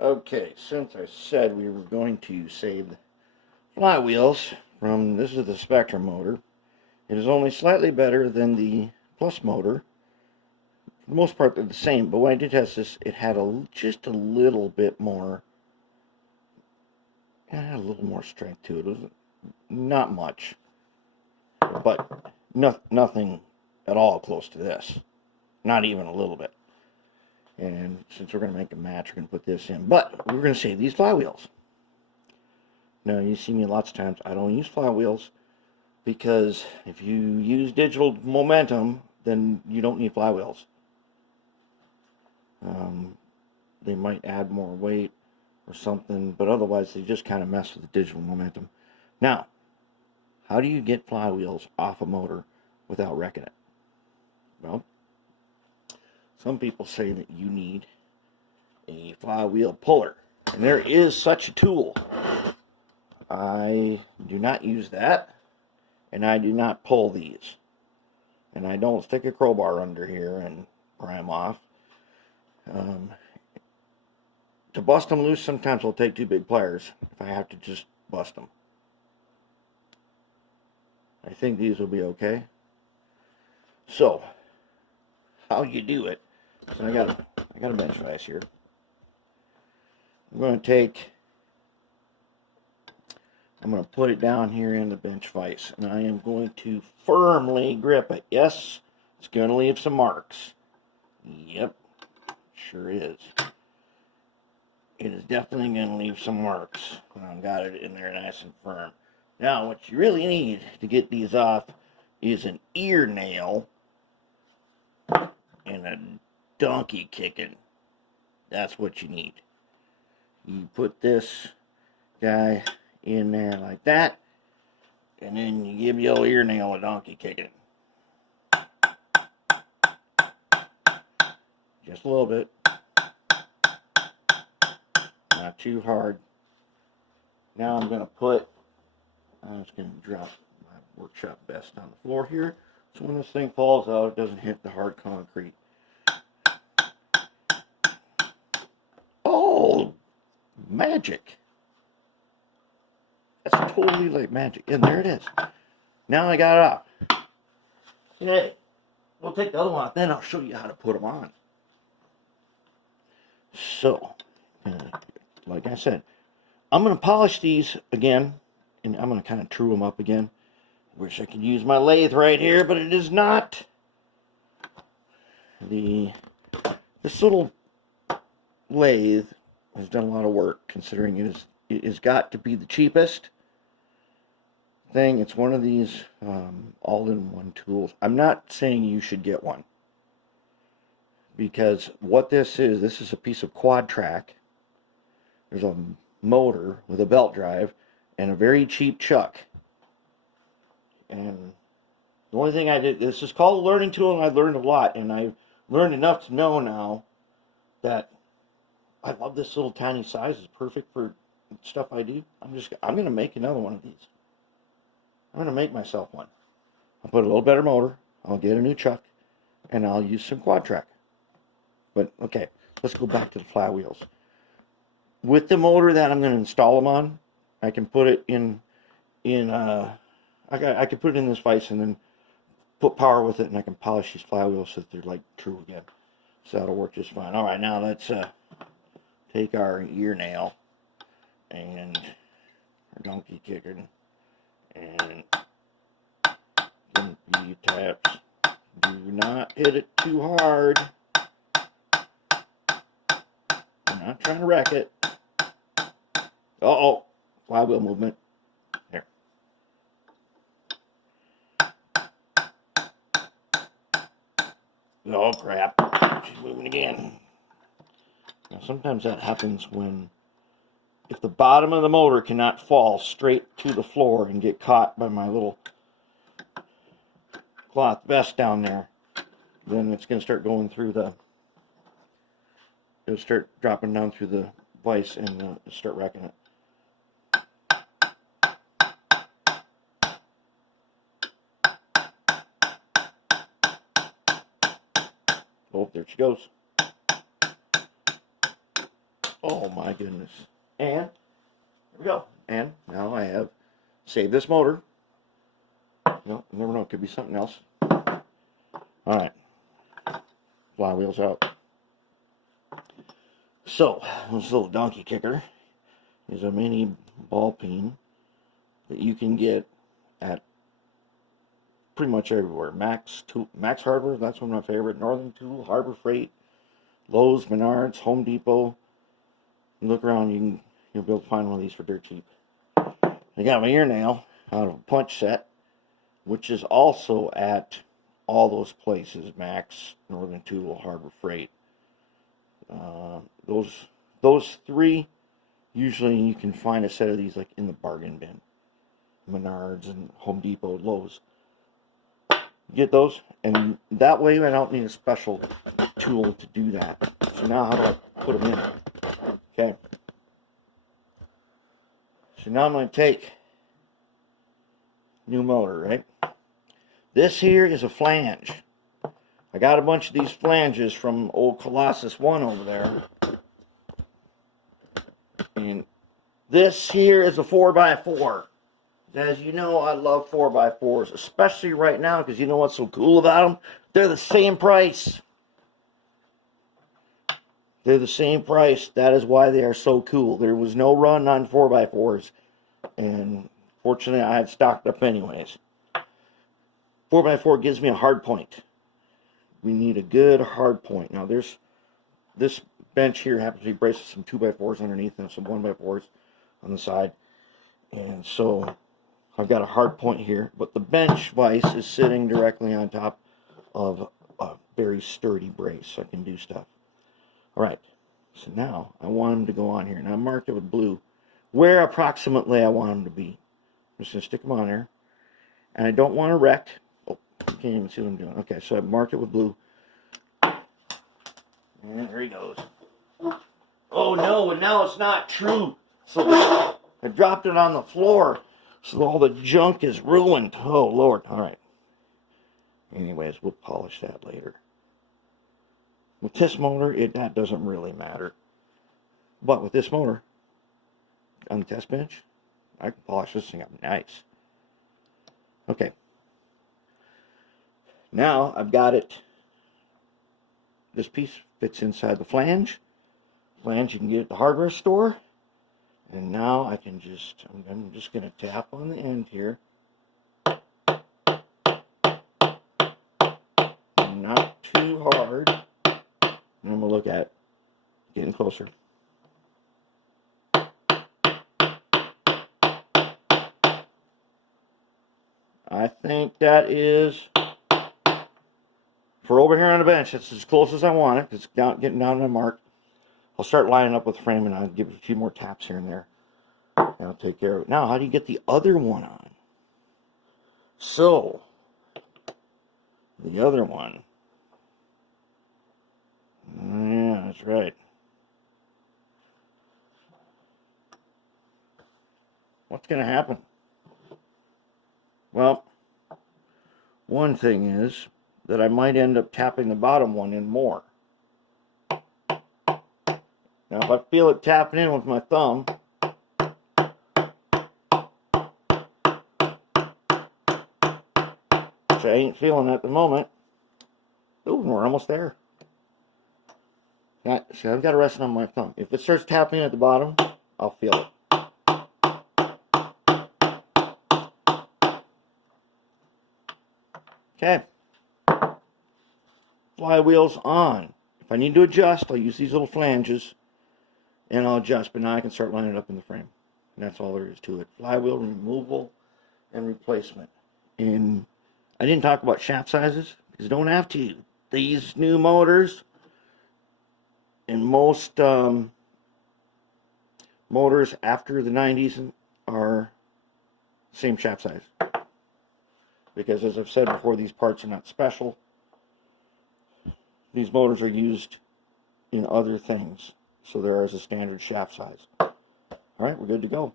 Okay, since I said we were going to save the flywheels from, this is the Spectrum motor. It is only slightly better than the Plus motor. For the most part, they're the same, but when I did test this, it had just a little bit more, strength to it. It was not much, but nothing at all close to this. Not even a little bit. And since we're going to make a match, we're going to put this in. But we're going to save these flywheels. Now, you see me lots of times. I don't use flywheels because if you use digital momentum, then you don't need flywheels. They might add more weight or something, but otherwise they just kind of mess with the digital momentum. Now, how do you get flywheels off a motor without wrecking it? Well, some people say that you need a flywheel puller, and there is such a tool. I do not use that, and I do not pull these, and I don't stick a crowbar under here and pry them off. To bust them loose, sometimes I'll take two big pliers if I have to just bust them. I think these will be okay. So, how you do it? So I got a bench vise here. I'm going to put it down here in the bench vise, and I am going to firmly grip it. Yes, it's going to leave some marks. Yep, sure is. It is definitely going to leave some marks when I've got it in there nice and firm. Now, what you really need to get these off is an ear nail and a donkey kicking. That's what you need. You put this guy in there like that, and then you give your ear nail a donkey kicking. Just a little bit. Not too hard. Now I'm just going to drop my workshop vest on the floor here, so when this thing falls out, it doesn't hit the hard concrete. Oh, magic. That's totally like magic. And there it is. Now I got it off. Okay, we'll take the other one off, then I'll show you how to put them on. So, like I said, I'm going to polish these again, and I'm going to kind of true them up again. Wish I could use my lathe right here, but it is not. This little lathe has done a lot of work, considering it has got to be the cheapest thing. It's one of these all-in-one tools. I'm not saying you should get one, because what this is a piece of quad track. There's a motor with a belt drive and a very cheap chuck. And the only thing I did, this is called a learning tool, and I learned a lot, and I've learned enough to know now that I love this little tiny size. It's perfect for stuff I do. I'm going to make another one of these. I'm going to make myself one. I'll put a little better motor, I'll get a new chuck, and I'll use some quad track. But, okay, let's go back to the flywheels. With the motor that I'm going to install them on, I can put it I can put it in this vise and then put power with it, and I can polish these flywheels so that they're like true again. So that'll work just fine. All right, now let's take our ear nail and our donkey kicker and the taps. Do not hit it too hard. I'm not trying to wreck it. Uh-oh, flywheel movement. There. Oh, crap. She's moving again. Now, sometimes that happens if the bottom of the motor cannot fall straight to the floor and get caught by my little cloth vest down there, then it's going to start going through it'll start dropping down through the vise and start wrecking it. Oh, there she goes. Oh my goodness. And there we go. And now I have saved this motor. No, you never know, it could be something else. Alright. Flywheels out. So, this little donkey kicker is a mini ball peen that you can get at pretty much everywhere. Max Harbor, that's one of my favorite. Northern Tool, Harbor Freight, Lowe's, Menards, Home Depot. You look around, you'll be able to find one of these for dirt cheap. I got my ear nail out of a punch set, which is also at all those places: Max, Northern Tool, Harbor Freight. Those three, usually you can find a set of these like in the bargain bin. Menards and Home Depot, Lowe's. Get those, and that way I don't need a special tool to do that. So now how do I put them in? Okay. So now I'm going to take new motor, right? This here is a flange. I got a bunch of these flanges from old Colossus 1 over there. And this here is a 4x4. As you know, I love 4x4s, especially right now, because you know what's so cool about them? They're the same price. They're the same price. That is why they are so cool. There was no run on 4x4s, and fortunately I had stocked up anyways. 4x4 gives me a hard point. We need a good hard point. Now this bench here happens to be braced with some 2x4s underneath and some 1x4s on the side. And so I've got a hard point here, but the bench vise is sitting directly on top of a very sturdy brace, so I can do stuff. Alright, so now I want them to go on here, and I marked it with blue where approximately I want them to be. I'm just going to stick them on there, and I don't want to wreck. Oh, you can't even see what I'm doing. Okay, so I marked it with blue, and there he goes. Oh no, and now it's not true. So I dropped it on the floor, so all the junk is ruined. Oh Lord, alright. Anyways, we'll polish that later. With this motor, that doesn't really matter. But with this motor, on the test bench, I can polish this thing up nice. Okay. Now, I've got it. This piece fits inside the flange. Flange you can get at the hardware store. And now I can I'm just going to tap on the end here. Not too hard. And I'm going to look at getting closer. I think that is, for over here on the bench, that's as close as I want it. It's getting down to the mark. I'll start lining up with the frame, and I'll give it a few more taps here and there. And I'll take care of it. Now, how do you get the other one on? So, the other one. Yeah, that's right. What's going to happen? Well, one thing is that I might end up tapping the bottom one in more. Now, if I feel it tapping in with my thumb, which I ain't feeling at the moment. Ooh, we're almost there. See, I've got it resting on my thumb. If it starts tapping at the bottom, I'll feel it. Okay. Flywheels on. If I need to adjust, I'll use these little flanges and I'll adjust, but now I can start lining it up in the frame. And that's all there is to it. Flywheel removal and replacement. And I didn't talk about shaft sizes because I don't have to. These new motors and most motors after the 90s are same shaft size. Because as I've said before, these parts are not special. These motors are used in other things. So there is a standard shaft size. Alright, we're good to go.